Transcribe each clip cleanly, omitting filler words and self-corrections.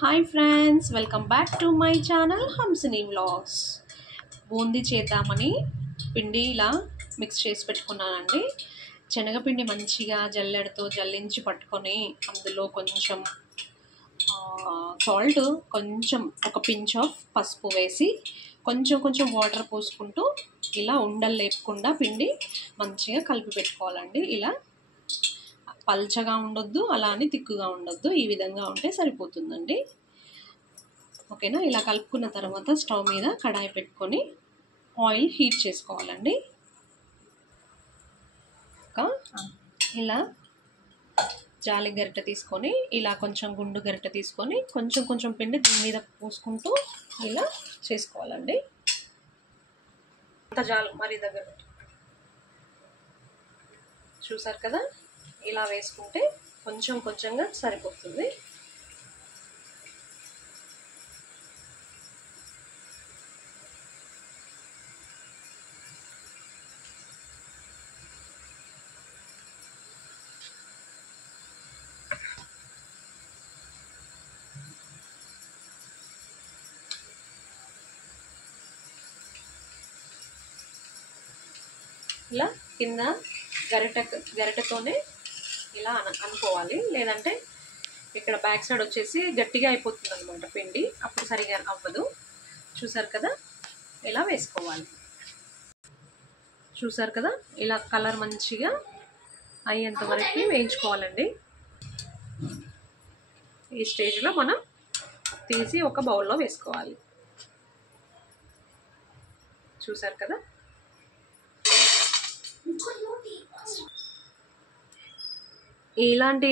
Hi friends, welcome back to my channel Hamsini vlogs. Boondi చేద్దామని పిండి ఇలా మిక్స్ చేసి పెట్టుకున్నానండి. శనగపిండి మంచిగా జల్లెడతో జల్లించి పట్టుకొని అందులో కొంచెం సాల్ట్, కొంచెం ఒక పించ్ ఆఫ్ పసుపు వేసి కొంచెం కొంచెం వాటర్ పోసుకుంటూ ఇలా ఉండలు లేకుండా పిండి మంచిగా కలిపి పెట్టుకోవాలండి. ఇలా పల్చగా ఉండొద్దు, అలా అని తిక్కుగా ఉండొద్దు, ఈ విధంగా ఉంటే సరిపోతుందండి. ఓకేనా? ఇలా కలుపుకున్న తర్వాత స్టవ్ మీద కడాయి పెట్టుకొని ఆయిల్ హీట్ చేసుకోవాలండి. ఇలా జాలి గరిటె తీసుకొని ఇలా కొంచెం గుండు గరిటె తీసుకొని కొంచెం కొంచెం పిండి దీని మీద పోసుకుంటూ ఇలా చేసుకోవాలండి. అంత జాలు మరి దగ్గర చూసారు కదా, ఇలా వేసుకుంటే కొంచెం కొంచెంగా సరిపోతుంది. ఇలా కింద గరిటెతోనే ఇలా అనుకోవాలి, లేదంటే ఇక్కడ బ్యాక్ సైడ్ వచ్చేసి గట్టిగా అయిపోతుంది అనమాట పిండి, అప్పుడు సరిగా అవ్వదు. చూసారు కదా, ఇలా వేసుకోవాలి. చూసారు కదా, ఇలా కలర్ మంచిగా అయ్యేంత వరకు వేయించుకోవాలండి. ఈ స్టేజ్లో మనం తీసి ఒక బౌల్లో వేసుకోవాలి. చూసారు కదా, ఇలాంటి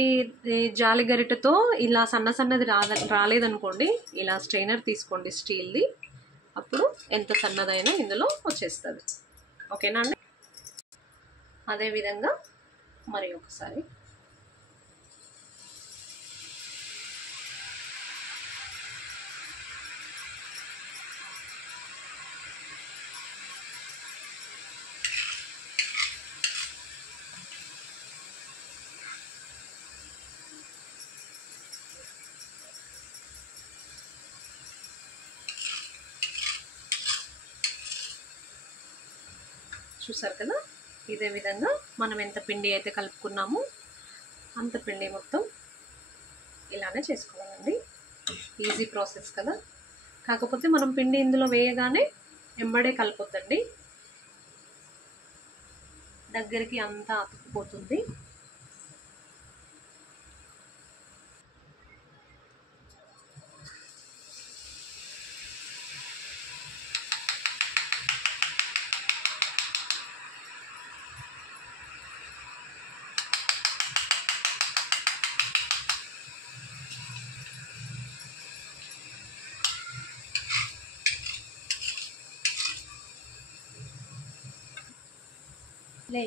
జాలి గరిటెతో ఇలా సన్నది రాలేదనుకోండి, ఇలా స్ట్రైనర్ తీసుకోండి స్టీల్ది, అప్పుడు ఎంత సన్నదైనా ఇందులో వచ్చేస్తుంది. ఓకేనా అండి? అదేవిధంగా మరి ఒకసారి చూసారు కదా, ఇదే విధంగా మనం ఎంత పిండి అయితే కలుపుకున్నామో అంత పిండి మొత్తం ఇలానే చేసుకోవాలండి. ఈజీ ప్రాసెస్ కదా, కాకపోతే మనం పిండి ఇందులో వేయగానే ఎంబడే కలపొద్దండి, దగ్గరికి అంతా అతుక్కుపోతుంది. లే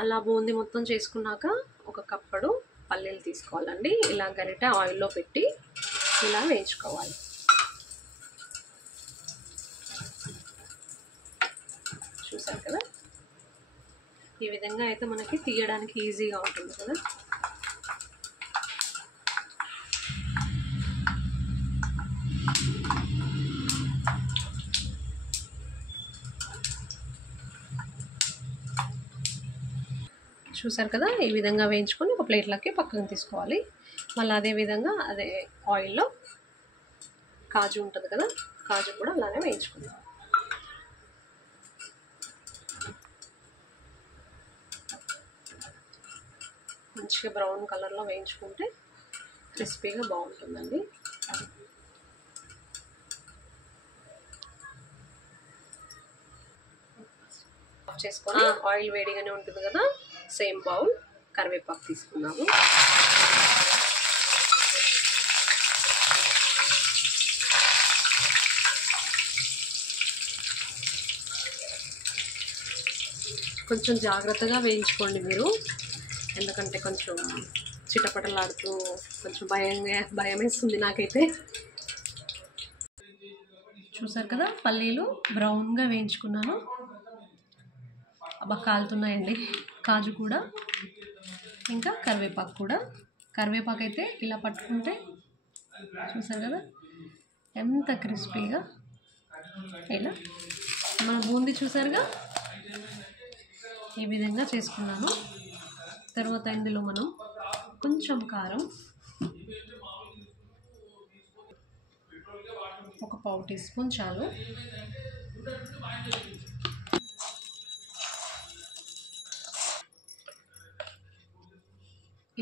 అలా బూందీ మొత్తం చేసుకున్నాక ఒక కప్పుడు పల్లీలు తీసుకోవాలండి. ఇలా గరిటె ఆయిల్లో పెట్టి ఇలా వేయించుకోవాలి. చూసారు కదా, ఈ విధంగా అయితే మనకి తీయడానికి ఈజీగా ఉంటుంది కదా. చూసారు కదా, ఈ విధంగా వేయించుకొని ఒక ప్లేట్లోకి పక్కన తీసుకోవాలి. మళ్ళీ అదేవిధంగా అదే ఆయిల్లో కాజు ఉంటుంది కదా, కాజు కూడా అలానే వేయించుకుందాం. మంచిగా బ్రౌన్ కలర్లో వేయించుకుంటే క్రిస్పీగా బాగుంటుందండి. ఆఫ్ చేసుకొని ఆయిల్ వేడిగానే ఉంటుంది కదా, సేమ్ బౌల్ కరివేపాకు తీసుకున్నాము. కొంచెం జాగ్రత్తగా వేయించుకోండి మీరు, ఎందుకంటే కొంచెం చిటపటలాడుతూ కొంచెం భయం వేస్తుంది నాకైతే. చూసారు కదా, పల్లీలు బ్రౌన్గా వేయించుకున్నాను. అబ్బా కాలుతున్నాయండి. కాజు కూడా, ఇంకా కరివేపాకు కూడా. కరివేపాకు అయితే ఇలా పట్టుకుంటే చూసారు కదా ఎంత క్రిస్పీగా, ఇలా మన బూందీ చూసారుగా ఈ విధంగా చేసుకున్నాను. తర్వాత ఇందులో మనం కొంచెం కారం, ఒక పావు టీ స్పూన్ చాలు.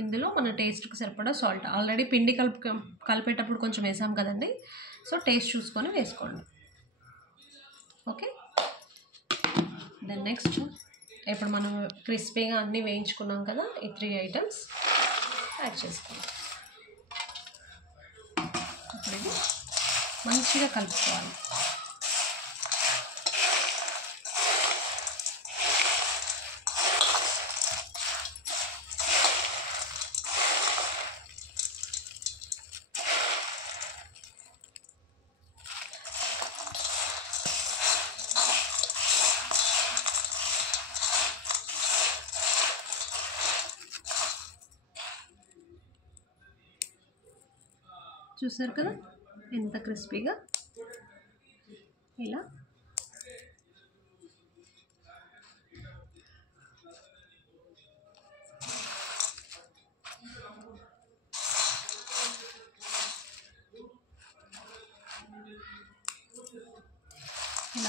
ఇందులో మన టేస్ట్కి సరిపడా సాల్ట్, ఆల్రెడీ పిండి కలిపేటప్పుడు కొంచెం వేసాం కదండి, సో టేస్ట్ చూసుకొని వేసుకోండి. ఓకే, దెన్ నెక్స్ట్ ఇప్పుడు మనం క్రిస్పీగా అన్నీ వేయించుకున్నాం కదా, ఈ 3 ఐటమ్స్ యాడ్ చేసుకోండి. ఇప్పుడు ఇది మంచిగా కలుపుకోవాలి. చూసారు కదా ఎంత క్రిస్పీగా, ఇలా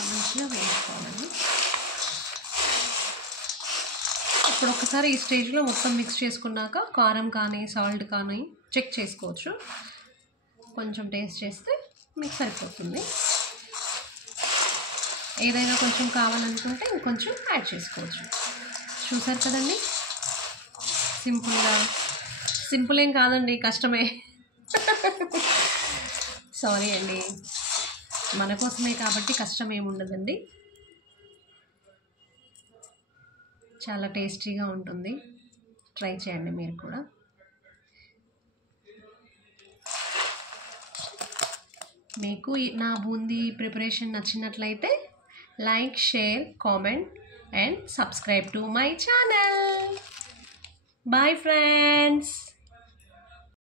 మంచిగా వేసుకోవాలండి. ఇప్పుడు ఒకసారి ఈ స్టేజ్లో మొత్తం మిక్స్ చేసుకున్నాక కారం కానీ సాల్ట్ కానీ చెక్ చేసుకోవచ్చు. కొంచెం టేస్ట్ చేస్తే మీకు సరిపోతుంది. ఏదైనా కొంచెం కావాలనుకుంటే ఇంకొంచెం యాడ్ చేసుకోవచ్చు. చూసారు కదండి, సింపుల్ ఏం కాదండి, కష్టమే. సారీ అండి, మన కోసమే కాబట్టి కష్టం ఏమి ఉండదండి. చాలా టేస్టీగా ఉంటుంది, ట్రై చేయండి మీరు కూడా. మీకు నా బూందీ ప్రిపరేషన్ నచ్చినట్లయితే like, share, comment and subscribe to my channel. Bye friends.